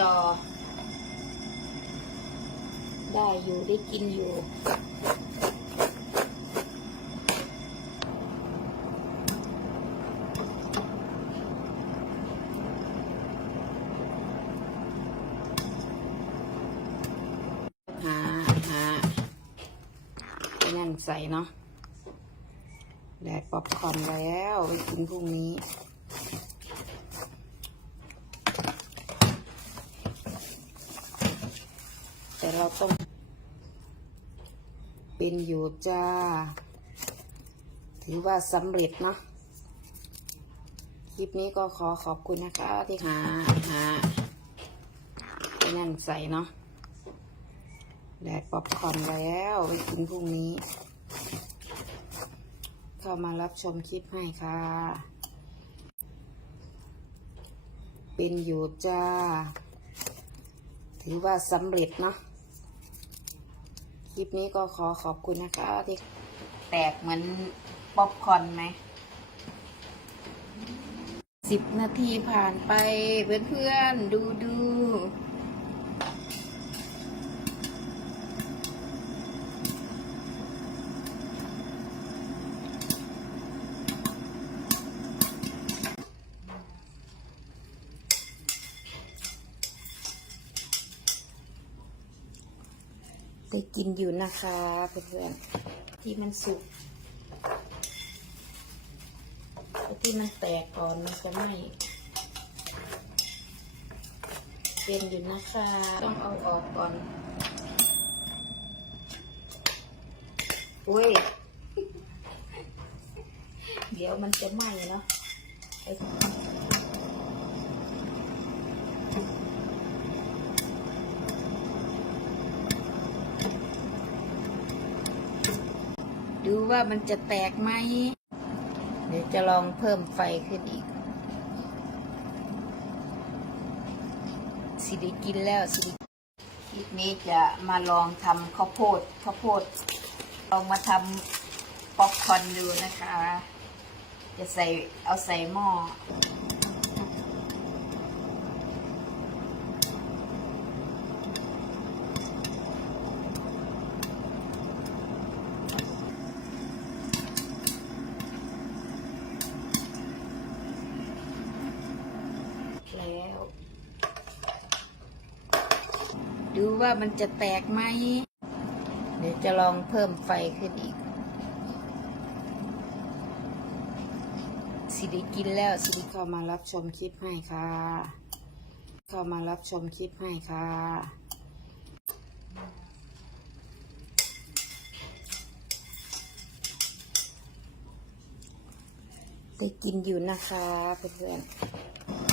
ต่อ ได้อยู่ได้กินอยู่หาหานั่งใส่เนาะแดดป๊อปคอร์นแล้วไปกินพรุ่งนี้ แต่ เราต้อง เป็นอยู่จ้า ถือว่าสำเร็จเนาะคลิปนี้ก็ขอขอบคุณนะคะที่หาหาไปนั่งใส่เนาะแดดป๊อปคอนแล้วไปกินพรุ่งนี้ เข้ามารับชมคลิปให้ค่ะ เป็นอยู่จ้า ถือว่าสำเร็จเนาะ คลิปนี้ก็ขอขอบคุณนะคะที่แตกเหมือนป๊อปคอนไหมสิบนาทีผ่านไปเพื่อนๆดูดู ได้กินอยู่นะคะเพื่อนๆที่มันสุกที่มันแตกก่อนมันจะไม่เป็นอยู่นะคะ ต้องเอาออกก่อนอุ้ย เดี๋ยวมันจะไหม้เนาะไอ้ดู ว่ามันจะแตกไหม เดี๋ยวจะลองเพิ่มไฟขึ้นอีก สิริกินแล้วสิริคลิปนี้จะมาลองทำข้าวโพดข้าวโพด ลองมาทำป๊อปคอนดูนะคะ จะใส่เอาใส่หม้อ แล้ว ดู ว่ามันจะแตกไหม เดี๋ยวจะลองเพิ่มไฟขึ้นอีก สิได้กินแล้วสิได้เข้ามารับชมคลิปให้ค่ะ เข้ามารับชมคลิปให้ค่ะได้กินอยู่นะคะเพื่อนๆ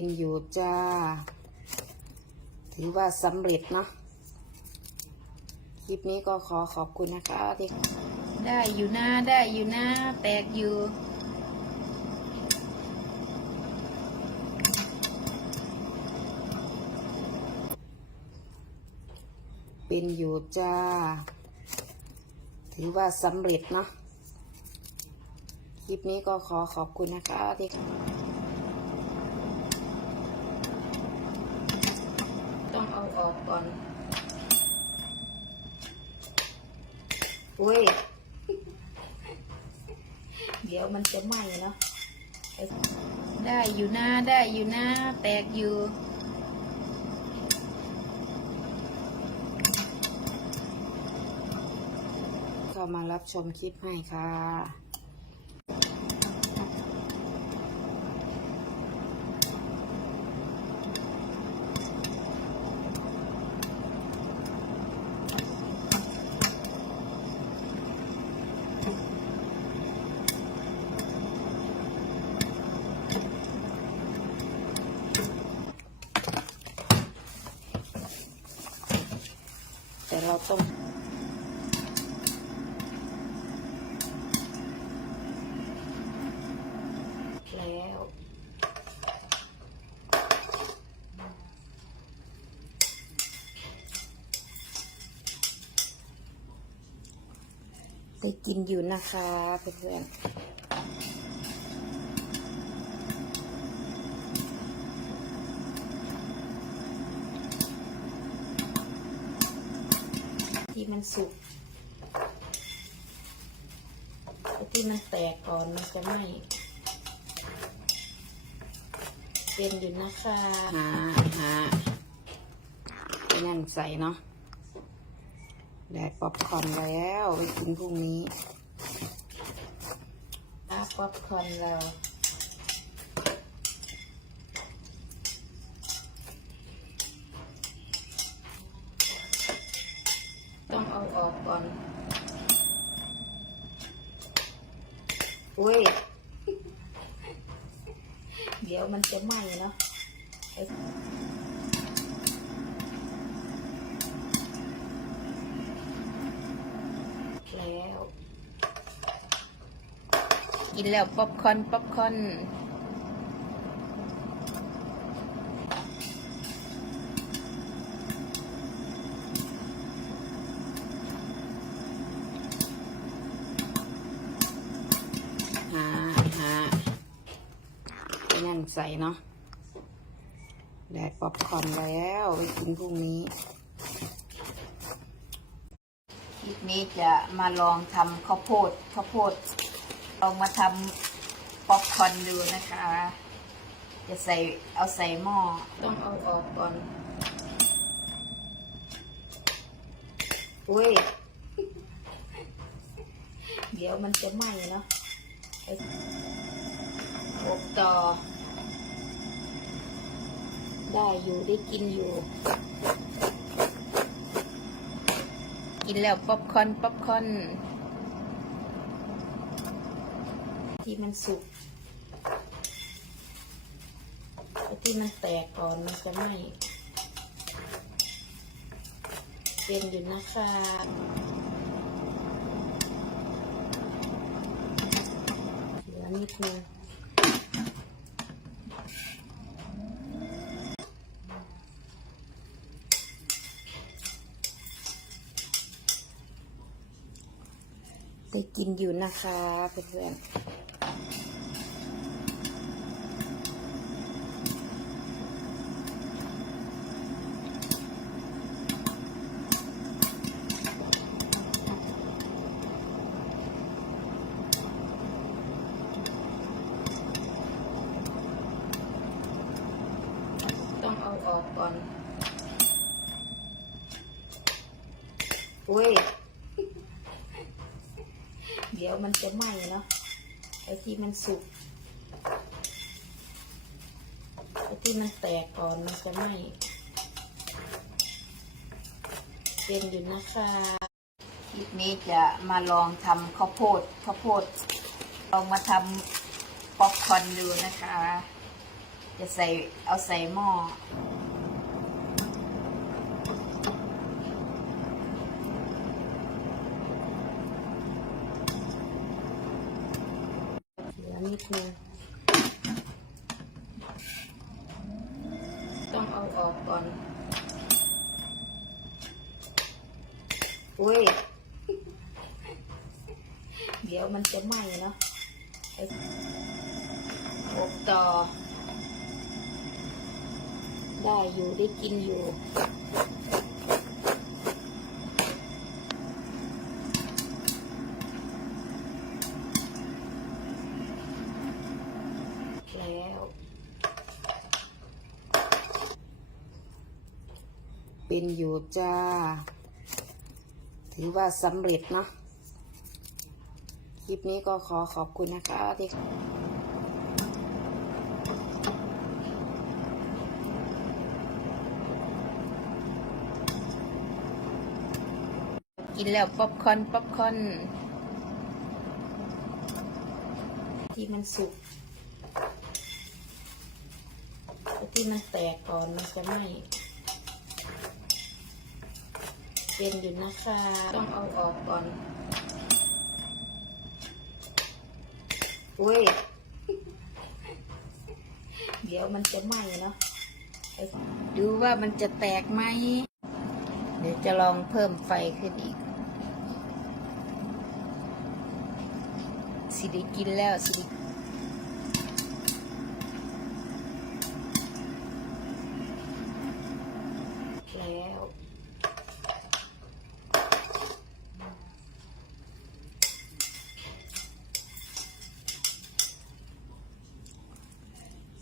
เป็นอยู่จ้า ถือว่าสำเร็จเนาะคลิปนี้ก็ขอขอบคุณนะคะที่ได้อยู่นะได้อยู่นะแตกอยู่เป็นอยู่จ้า ถือว่าสำเร็จเนาะ คลิปนี้ก็ขอขอบคุณนะคะที่ ต้ องเอาออกก่อน อุ้ย เดี๋ยวมันจะไหม้เนาะ ได้อยู่นะได้อยู่นะแตกอยู่เข้ามารับชมคลิปให้ค่ะ เราต้มแล้วได้กินอยู่นะคะเพื่อน มันสุกไอ้ที่มันแตกก่อนมันจะไม่เป็นอยู่นะคะหาหาไอ้นั่นใส่เนาะได้ป๊อปคอร์นแล้วไปกินพรุ่งนี้อาป๊อปคอร์นเราต้ ออาออกก่อน อุ้ย เดี๋ยวมันจะไหม้เนาะแล้ว กินแล้วป๊อปคอร์นป๊อปคอร์นหาหาไอ้นั่น ใส่เนาะได้ป๊อปคอร์นแล้วไปกินพรุ่งนี้คลิปนี้จะมาลองทำข้าวโพดข้าวโพด ลองมาทำป๊อปคอร์นดูนะคะ จะใส่เอาใส่หม้อต้องเอาออกก่อนอุ้ย เดี๋ยวมันจะไหม้เนาะอบต่อ ได้อยู่ได้กินอยู่ กินแล้วป๊อปคอนป๊อปคอนที่มันสุกที่มันแตกก่อนมันจะไม่เป็นอยู่นะคะเหลือนิดนึง กินอยู่นะคะเพื่อนๆต้องเอาออกก่อน อุ้ย เดี๋ยวมันจะไหม้เนาะไอ้ที่มันสุกไอ้ที่มันแตกก่อนมันจะไหม้เป็นอยู่นะคะคลิปนี้จะมาลองทำข้าวโพดข้าวโพด ลองมาทำป๊อปคอร์นดูนะคะ จะใส่เอาใส่หม้อ ลือนิดนึงต้องเอาออกก่อน อุ้ย เดี๋ยวมันจะไหม้เนาะอบต่อ ได้อยู่ได้กินอยู่ แล้ว เป็นอยู่จ้า ถือว่าสำเร็จเนาะคลิปนี้ก็ขอขอบคุณนะคะที่กินแล้วป๊อปคอนป๊อปคอนที่มันสุกที่มันแตกก่อนมันจะไม่ เป็นอยู่นะคะ ต้องเอาออกก่อน อุ้ย เดี๋ยวมันจะไหม้เนาะดูว่ามันจะแตกไหม เดี๋ยวจะลองเพิ่มไฟขึ้นอีก สิได้กินแล้วสิได้แล้ว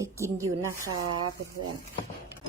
ได้กินอยู่นะคะเพื่อนๆ